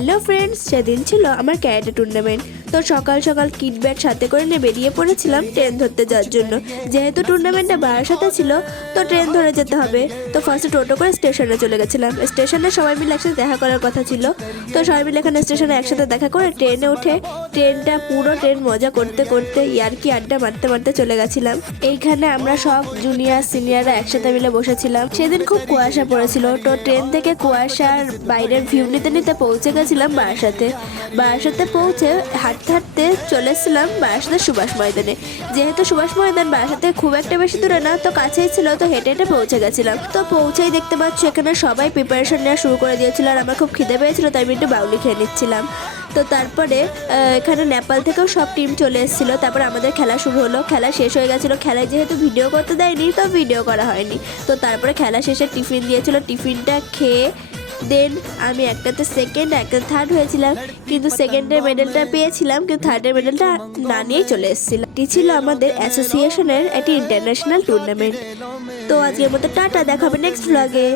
Hello friends, সেদিন ছিল আমার ক্যারাটে টুর্নামেন্ট। তো সকাল সকাল কিট ব্যাট সাথে করে নিয়ে বেরিয়ে পড়েছিলাম ট্রেন ধরতে যাওয়ার জন্য। যেহেতু টুর্নামেন্টটা বারাসাতে ছিল তো ট্রেন ধরে যেতে হবে। তো ফার্স্টে টোটো করে স্টেশনে চলে গেছিলাম। স্টেশনে সবাই মিলে একসাথে দেখা করার কথা ছিল। তো সবাই মিলে এখানে স্টেশনে একসাথে দেখা করে ট্রেনে উঠে ট্রেনটা পুরো ট্রেন মজা করতে করতে ইয়ার্কি আড্ডা মারতে মারতে চলে গেছিলাম। এইখানে আমরা সব জুনিয়র সিনিয়ররা একসাথে মিলে বসেছিলাম। সেদিন খুব কুয়াশা পড়েছিল। তো ট্রেন থেকে কুয়াশার বাইরের ভিউ নিতে নিতে পৌঁছে গেছিলাম বারাসাতে পৌঁছে হাঁটতে হাঁটতে চলে এসেছিলাম বারাসাতের সুভাষ ময়দানে। যেহেতু সুভাষ ময়দান বারাসাতে খুব একটা বেশি দূরে না, তো কাছেই ছিল, তো হেঁটে হেঁটে পৌঁছে গেছিলাম। তো পৌঁছেই দেখতে পাচ্ছি এখানে সবাই প্রিপারেশন নেওয়া শুরু করে দিয়েছিল, আর আমার খুব খিদে পেয়েছিল, তাই আমি একটু বাউলি খেয়ে নিচ্ছিলাম। তো তারপরে এখানে নেপাল থেকেও সব টিম চলে এসেছিলো। তারপরে আমাদের খেলা শুরু হলো। খেলা শেষ হয়ে গেছিলো। খেলায় যেহেতু ভিডিও করতে দেয়নি তো ভিডিও করা হয়নি। তো তারপরে খেলা শেষে টিফিন দিয়েছিল। টিফিনটা খেয়ে দেন আমি একটাতে সেকেন্ড একটাতে থার্ড হয়েছিলাম, কিন্তু সেকেন্ডের মেডেলটা পেয়েছিলাম, কিন্তু থার্ডের মেডেলটা না নিয়েই চলে এসেছিলাম। এটি ছিল আমাদের অ্যাসোসিয়েশনের একটি ইন্টারন্যাশনাল টুর্নামেন্ট। তো আজকের মতো টাটা, দেখা হবে নেক্সট ব্লগে।